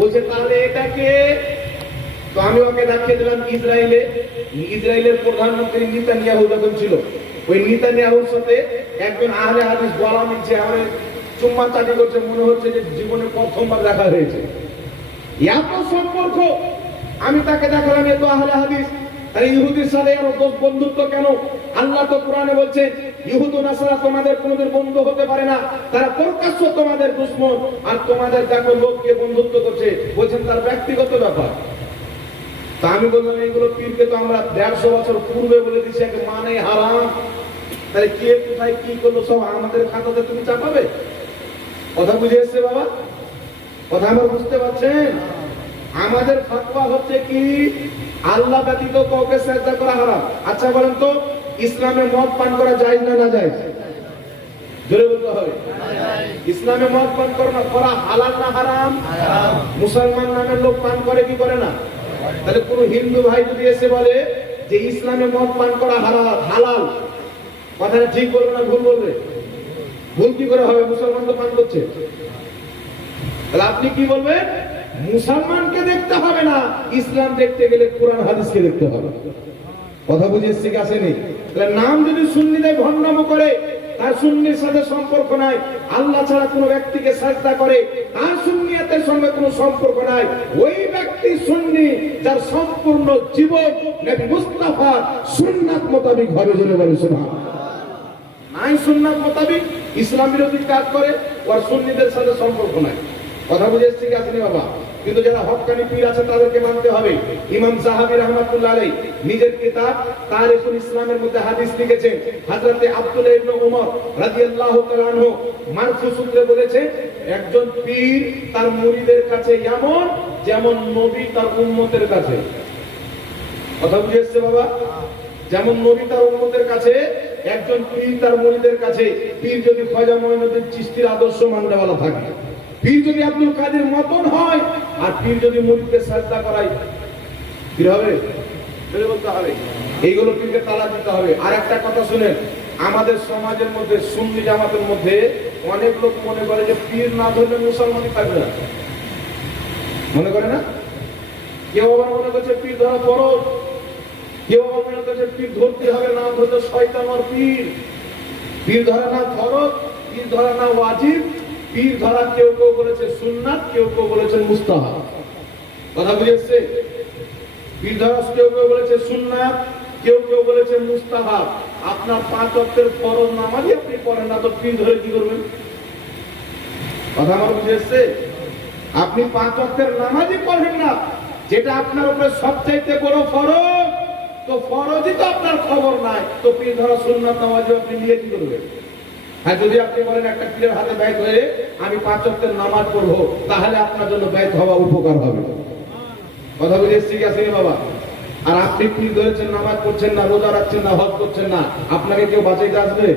বলছে তাহলে এটাকে, তো আমি ওকে দেখিয়ে দিলাম ইসরায়েলের প্রধানমন্ত্রী নেতানিয়াহু যখন ছিল, ওই নেতানিয়াহুর সাথে একজন আহলে হাদিস বলা মিলছে, আমার চুম্মা চাটি করছে, মনে হচ্ছে যে জীবনে প্রথমবার দেখা হয়েছে, এত সম্পর্ক। আমি তাকে দেখালাম এত আহলে হাদিস, আর ইহুদির সাথে আরো বন্ধুত্ব কেন? আল্লাহ তো কোরআনে বলছে ইহুদ ও নাসারা তোমাদের কোনদিন বন্ধু হতে পারে না, তারা প্রকাশ্য তোমাদের দুশমন। আর তোমাদের দেখো লোককে বন্ধুত্ব করছে, বলছেন তার ব্যক্তিগত ব্যাপার। তা আমি বললাম এইগুলো পীরকে তো আমরা 150 বছর পূর্বে বলে দিছি এক মানে হারাম, তাহলে কে কোথায় কি করলো সব আমাদের খাতাতে তুমি চাপাবে? কথা বুঝে এসছে বাবা? কথা আমার বুঝতে পারছেন? আমাদের ফাতওয়া হচ্ছে কি আল্লাহ ব্যতীত কাউকে সিজদা করা হারাম। আচ্ছা বলেন তো ইসলামে মদ পান করা জায়েজ না নাজায়েজ? জোরে বলতে হবে। ইসলামে মদ পান করা হালাল না হারাম? মুসলমান নামের লোক পান করে কি করে না? তাহলে কোন হিন্দু ভাই যদি এসে বলে যে ইসলামে মদ পান করা হালাল, কথাটা ঠিক বলবে না ভুল বলবে? ভুল কি করে হবে? মুসলমান তো পান করছে। তাহলে আপনি কি বলবেন? মুসলমানকে দেখতে হবে না, ইসলাম দেখতে গেলে কোরআন হাদিসকে দেখতে হবে। কথা বুঝে এসছে কি আসেনি? তাহলে নাম যদি সুন্নিদের ভণ্ডাম করে, তার সুন্নির সাথে সম্পর্ক নাই, আল্লাহ ছাড়া কোনো ব্যক্তিকে সাজদা করে, তার সুন্নিয়াতের সঙ্গে কোনো সম্পর্ক নাই। ওই ব্যক্তি সুন্নি যার সম্পূর্ণ জীবন নবী মুস্তাফার সুন্নাত মোতাবেক হবে। জোরে বলে সুবহানাল্লাহ। নাই সুন্নাত মোতাবেক ইসলাম বিরোধী কাজ করে, ওর সুন্নিদের সাথে সম্পর্ক নাই। কথা বুঝে এসছে কি আসেনি বাবা? কিন্তু যারা হক্কানি পীর আছে তাদেরকে মানতে হবে। ইমাম যাহাবী রাহমাতুল্লাহ আলাইহি নিজের কিতাব তারিখুল ইসলামের মধ্যে হাদিস লিখেছেন, হযরতে আব্দুল্লাহ ইবনে উমর রাদিয়াল্লাহু তাআলা আনহু মারফু সূত্রে বলেছে, একজন পীর তার মুরিদের কাছে এমন যেমন নবী তার উম্মতের কাছে। কথা বুঝে এসছে বাবা? যেমন নবী তার উম্মতের কাছে, একজন পীর তার মুরিদের কাছে। পীর যদি খাজা মঈনুদ্দিন চিশতির আদর্শ মাননেওয়ালা থাকে, পীর যদি আব্দুল কাদের মতন হয়, আর পীর যদি মুরিদকে সাজদা করায়, কি হবে? বের বলতে হবে, এইগুলো পীরকে তালা দিতে হবে। আর একটা কথা শুনেন, আমাদের সমাজের মধ্যে সুন্নি জামাতের মধ্যে অনেক লোক মনে করে যে পীর না ধরলে মুসলমানই থাকবে না, মনে করে না? কেউ আবার মনে করছে পীর ধরা ফরজ, কেউ আবার মনে করছে পীর ধরতে হবে, না ধরলে শয়তান আর পীর। পীর ধরা না ফরজ, পীর ধরা না ওয়াজিব, পীর ধরা কেউ কেউ বলেছে সুন্নাত, কেউ কেউ বলেছেন মুস্তাহাব। কথা বুঝেছে? পীর ধরা কেউ কেউ বলেছে সুন্নাত, কেউ কেউ বলেছে মুস্তাহাব। আপনার 5 ওয়াক্তের ফরজ নামাজই আপনি পড়েন না, তো পীর ধরে কি করবেন? কথা আমার বুঝেছে? আপনি 5 ওয়াক্তের নামাজই পড়েন না, যেটা আপনার উপরে সবচাইতে বড় ফরজ, তো ফরজই তো আপনার খবর নাই, তো পীর ধরা সুন্নাত নামাজও আপনি নিয়ে কি করবেন? হ্যাঁ, যদি আপনি বলেন একটা পীরের হাতে ব্যাত হয়ে আমি 5 ওয়াক্তের নামাজ পড়বো, তাহলে আপনার জন্য ব্যাত হওয়া উপকার হবে। কথা বুঝে এসছি কি আসেনি বাবা? আর আপনি পীর ধরেছেন, নামাজ পড়ছেন না, রোজা রাখছেন না, হজ করছেন না, আপনাকে কেউ বাঁচাইতে আসবে?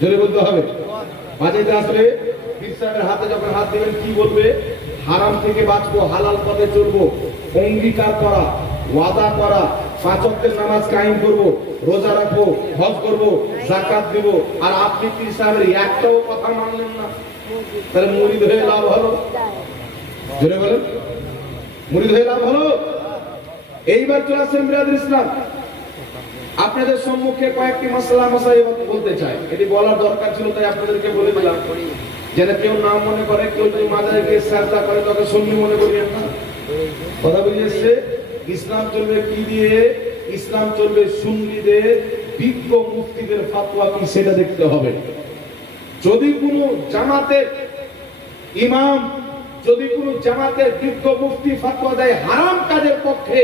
জোরে বলতে হবে। বাঁচাইতে আসবে? পীর সাহেবের হাতে যখন হাত দিবেন কি বলবে? হারাম থেকে বাঁচবো, হালাল পথে চলবো, অঙ্গীকার করা, ওয়াদা করা, 5 ওয়াক্তের নামাজ কায়েম করব, রোজা রাখবো, হজ করব, যাকাত দেব। আর আপনি পীর সাহেবের একটাও কথা মানলেন না, তাহলে মুরিদ হয়ে লাভ হলো? জোরে বলেন, মুরিদ হয়ে লাভ হলো? এইবার চলে আসছেন বিরাদর ইসলাম, আপনাদের সম্মুখে কয়েকটি মাসলা মাসাইল বলতে চাই। এটি বলার দরকার ছিল, তাই আপনাদেরকে বলে দিলাম, যেন কেউ না মনে করে কেউ যদি মাজারে গিয়ে সিজদা করে তাকে সুন্নি মনে করিয়েন না। কথা বুঝেছে? ইসলাম চলবে কি দিয়ে? ইসলাম চলবে সুন্নিদের, বিজ্ঞ মুফতিদের ফাতোয়া কি সেটা দেখতে হবে। যদি কোনো জামাতের ইমাম, যদি কোনো জামাতের বিজ্ঞ মুফতি ফাতোয়া দেয় হারাম কাজের পক্ষে,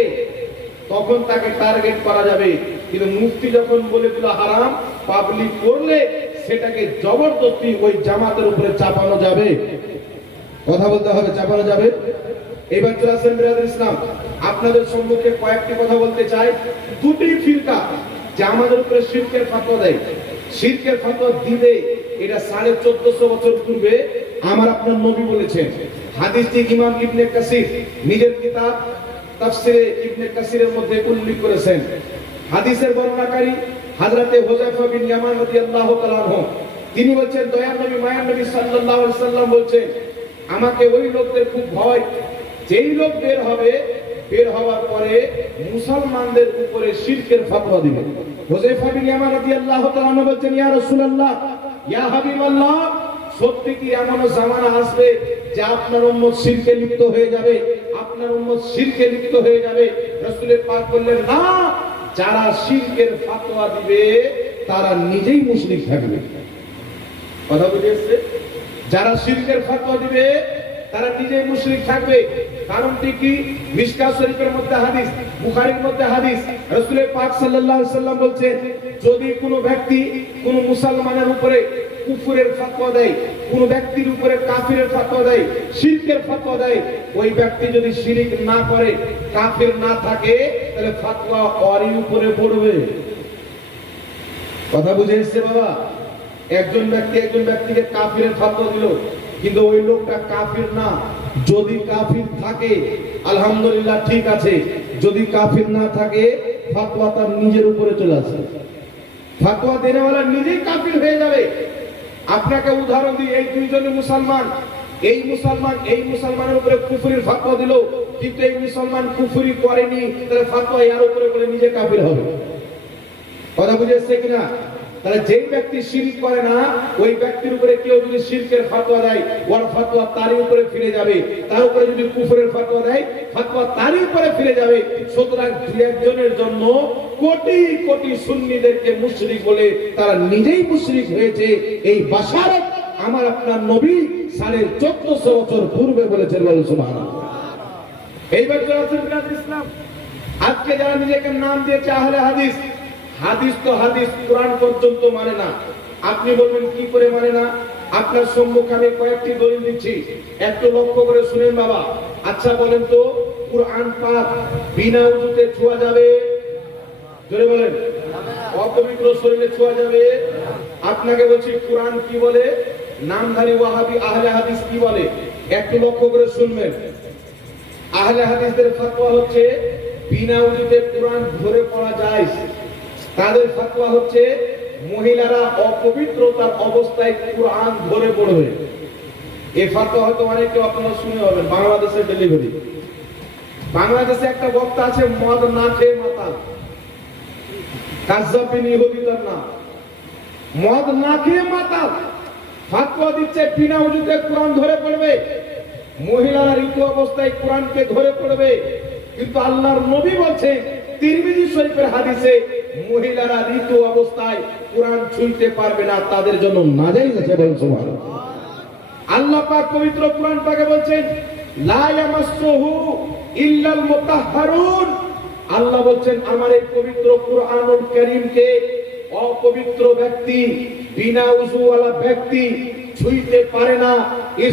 তখন তাকে টার্গেট করা যাবে। কিন্তু মুফতি যখন বলে দিল হারাম, পাবলিক করলে সেটাকে জবরদস্তি ওই জামাতের উপরে চাপানো যাবে। কথা বলতে হবে, চাপানো যাবে। এবার চলে আসেন বিরাদর ইসলাম, আপনাদের সম্মুখে কয়েকটি কথা বলতে চাই। দুটি ফিরকা যে আমাদের উপরে শিরকের ফাতোয়া দেয়, শিরকের ফাতোয়া দিবে, এটা 1450 বছর পূর্বে আমার আপনার নবী বলেছেন। হাদিসটি ইমাম ইবনে কাসির নিজের কিতাব তাফসিরে ইবনে কাসিরের মধ্যে উল্লেখ করেছেন। হাদিসের বর্ণনাকারী হযরতে হুযায়ফা বিন ইয়ামান রাদিয়াল্লাহু তাআলা আনহু, তিনি বলেন দয়ার নবী মায়ার নবী সাল্লাল্লাহু আলাইহি সাল্লাম বলেন, আমাকে ওই লোকদের খুব ভয় যেই লোক বের হবে, বের হওয়ার পরে মুসলমানদের উপরে শিরকের ফতোয়া দিবে। হুযায়ফা বিন ইয়ামান রাদিয়াল্লাহু তাআলা আনহু বলছেন, ইয়া রাসূলুল্লাহ, ইয়া হাবিবাল্লাহ, সত্যি কি এমন জামানা আসবে যে আপনার উম্মত শিরকে লিপ্ত হয়ে যাবে, আপনার উম্মত শিরকে লিপ্ত হয়ে যাবে? রাসূল পাক বললেন, না, যারা শিরকের ফতোয়া দিবে তারা নিজেই মুশরিক থাকবে। কথা বুঝেছে? যারা শিরকের ফতোয়া দিবে তারা নিজেই মুশরিক থাকবে। কারণটি কি? মিশকাত শরীফের মধ্যে হাদিস, বুখারীর মধ্যে হাদিস, রাসূল পাক সাল্লাল্লাহু আলাইহি সাল্লাম বলছেন, যদি কোনো ব্যক্তি কোনো মুসলমানের উপরে কুফরের ফতোয়া দেয়, কোন ব্যক্তির উপরে কাফিরের ফতোয়া দেয়, শিরকের ফতোয়া দেয়, ওই ব্যক্তি যদি শিরক না করে, কাফির না থাকে, তাহলে ফতোয়া ওরই উপরে পড়বে। কথা বুঝে এসেছে বাবা? একজন ব্যক্তিকে কাফিরের ফতোয়া দিল, কিন্তু ওই লোকটা কাফির না। যদি কাফির থাকে আলহামদুলিল্লাহ, ঠিক আছে। যদি কাফির না থাকে, ফতোয়া তার নিজের উপরে চলে আসে, ফতোয়া দেনেওয়ালা নিজেই কাফির হয়ে যাবে। আপনাকে উদাহরণ দিই, এই দুইজনে মুসলমান, এই মুসলমানের উপরে কুফরির ফতোয়া দিল, কিন্তু এই মুসলমান কুফরি করেনি, তাহলে ফতোয়া এর উপরে করে নিজে কাফির হবে। কথা বুঝেছে কিনা? তাহলে যেই ব্যক্তি শিরক করে না, ওই ব্যক্তির উপরে কেউ যদি শিরকের ফতোয়া দেয়, ওর ফতোয়া তারই উপরে ফিরে যাবে। তার উপরে যদি কুফরের ফতোয়া দেয়, ফতোয়া তারই উপরে ফিরে যাবে। সুতরাং দুই একজনের জন্য কোটি কোটি সুন্নিদেরকে মুশরিক বলে তারা নিজেই মুশরিক হয়েছে, এই বাশারত আমার আপনার নবী 1450 বছর পূর্বে বলেছেন। সুবহানাল্লাহ। এই ব্যক্তিরা হচ্ছেন বিরাদ ইসলাম। আজকে যারা নিজেকে নাম দিয়েছে আহলে হাদিস, হাদিস তো হাদিস, কোরআন পর্যন্ত মানে না। আপনি বলবেন কি করে মানে না? আপনার সম্মুখে আমি কয়েকটি দলিল দিচ্ছি, একটু লক্ষ্য করে শুনেন বাবা। আচ্ছা বলেন তো, কোরআন পাক বিনা ওযুতে ছোঁয়া যাবে? জোরে বলেন। অপবিত্র শরীরে ছোঁয়া যাবে? আপনাকে বলছি কোরআন কি বলে, নামধারী ওয়াহাবি আহলে হাদিস কি বলে, একটু লক্ষ্য করে শুনবেন। আহলে হাদিসদের ফতোয়া হচ্ছে বিনা ওযুতে কোরআন ধরে পড়া যায়। তাদের ফতোয়া হচ্ছে মহিলারা অপবিত্রতার অবস্থায় কোরআন ধরে পড়বে। এই ফতোয়া হয়তো অনেকে আপনারা শুনে হবেন। বাংলাদেশের ডেলিভারি, বাংলাদেশে একটা বক্তা আছে, মদ না খেয়ে মাতাল, কাজ্জাব বিন ইহুদি তার নাম, মদ না খেয়ে মাতাল, ফতোয়া দিচ্ছে বিনা ওযুতে কোরআন ধরে পড়বে, মহিলারা ঋতু অবস্থায় কোরআনকে ধরে পড়বে। কিন্তু আল্লাহর নবী বলছেন তিরমিজি শরীফের হাদিসে, মহিলারা ঋতু অবস্থায় কোরআন ছুঁইতে পারবে না, তাদের জন্য নাজায়েজ আছে। বলুন সুবহানাল্লাহ। আল্লাহ পাক পবিত্র কোরআন পাকে বলছেন, লা ইয়ামাসসুহু ইল্লাল মুতাহহারুন। আল্লাহ বলছেন আমার এই পবিত্র কোরআনুল কারীমকে অপবিত্র ব্যক্তি, বিনা ওযুওয়ালা ব্যক্তি ছুঁইতে পারে না,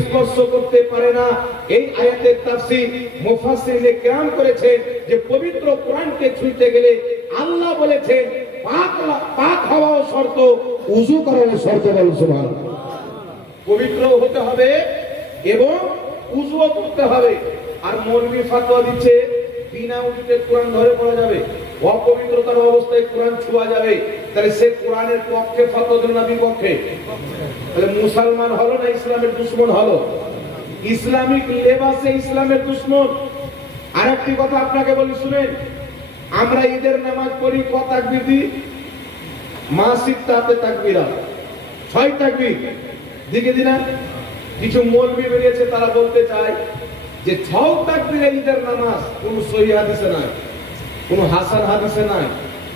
স্পর্শ করতে পারে না। এই আয়াতের তাফসীর মুফাসসিরিনে কেরাম করেছেন যে পবিত্র কোরআনকে ছুঁইতে গেলে আল্লাহ বলেছেন পাক হওয়াও শর্ত, ওযু করাও শর্ত। বলুন সুবহানাল্লাহ। পবিত্র হতে হবে এবং ওযুও করতে হবে। আর মৌলভী ফতোয়া দিচ্ছে বিনা ওযুতে কোরআন ধরে পড়া যাবে, অপবিত্রতার অবস্থায় কোরআন ছোঁয়া যাবে। তাহলে সে কোরআনের পক্ষে ফতোয়া দিল না বিপক্ষে? তাহলে মুসলমান হলো না ইসলামের দুশমন হলো? ইসলামিক লেবাসে ইসলামের দুশমন। আরেকটি কথা আপনাকে বলি শুনেন, আমরা ঈদের নামাজ পড়ি, ক তাকবীর দিই? মাসিক তাতে তাকবীরা 6 তাকবীর দিকে দিনা। কিছু মৌলবি বেরিয়েছে, তারা বলতে চায় যে 6 তাকবীরে ঈদের নামাজ কোন সহিহ হাদিসে নাই, কোন হাসান হাদিসে নাই,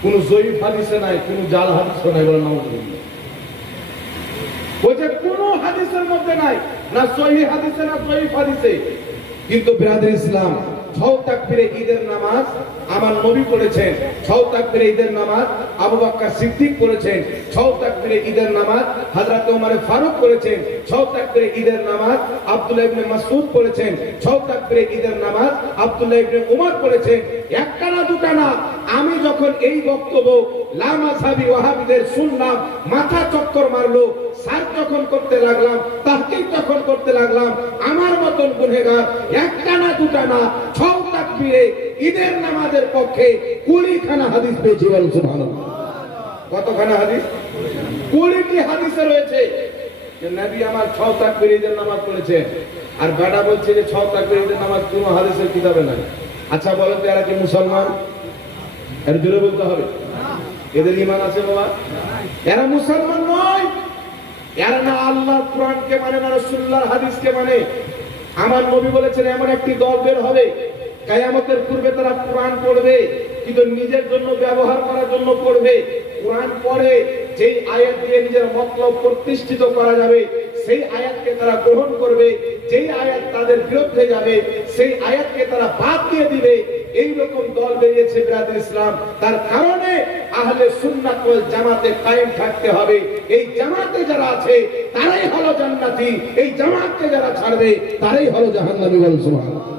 কোন জয়ীফ হাদিসে নাই, কোন জাল হাদিসে নাই। বলে নাউযুবিল্লাহ। বলছে কোন হাদিসের মধ্যে নাই, না সহিহ হাদিসে না জয়ীফ হাদিসে। কিন্তু বিরাদর ইসলাম, 6 তাকবীরে ঈদের নামাজ আমার নবী পড়েছেন, 6 তাকবীরে ঈদের নামাজ আবু বকর সিদ্দিক পড়েছেন, 6 তাকবীরে ঈদের নামাজ হযরত ওমর ফারুক পড়েছেন, 6 তাকবীরে ঈদের নামাজ আব্দুল্লাহ ইবনে মাসউদ পড়েছেন, 6 তাকবীরে ঈদের নামাজ আব্দুল্লাহ ইবনে উমর পড়েছেন। একটা না দুটা না, আমি যখন এই বক্তব্য লামাযহাবি ওয়াহাবিদের শুনলাম, মাথা চক্কর মারলো। সার যখন করতে লাগলাম, তাহকিক যখন করতে লাগলাম, আমার মতন গুনাহগার একটা না দুটা না 6 তাকবীরে ঈদের নামাজের পক্ষে 20 খানা হাদিস পেয়েছি। বলুন সুবহানাল্লাহ। কতখানা হাদিস? 20টি হাদিসে রয়েছে যে নবী আমার 6 তাকবীরে ঈদের নামাজ পড়েছেন। আর বেটা বলছে যে 6 তাকবীরের নামাজ কোনো হাদিসের কিতাবে নাই। আচ্ছা বলেন তো এরা কি মুসলমান? এর জোরে বলতে হবে, এদের ঈমান আছে বাবা? এরা মুসলমান নয়। এরা না আল্লাহর কোরআনকে মানে, না রাসূলুল্লাহর হাদিসকে মানে। আমার নবী বলেছেন এমন একটি দল বের হবে, কিয়ামতের পূর্বে তারা কোরআন পড়বে কিন্তু নিজের জন্য ব্যবহার করার জন্য পড়বে। কোরআন পড়ে যেই আয়াত দিয়ে নিজের মতলব প্রতিষ্ঠিত করা যাবে সেই আয়াতকে তারা গ্রহণ করবে, যেই আয়াত তাদের বিরুদ্ধে যাবে সেই আয়াতকে তারা বাদ দিয়ে দিবে। এই রকম দল বেরিয়েছে বিরাদর ইসলাম। তার কারণে আহলে সুন্নাত ওয়াল জামাতে কায়েম থাকতে হবে। এই জামাতে যারা আছে তারাই হলো জান্নাতি, এই জামাতকে যারা ছাড়বে তারাই হলো জাহান্নামী। বল সুবহানাল্লাহ।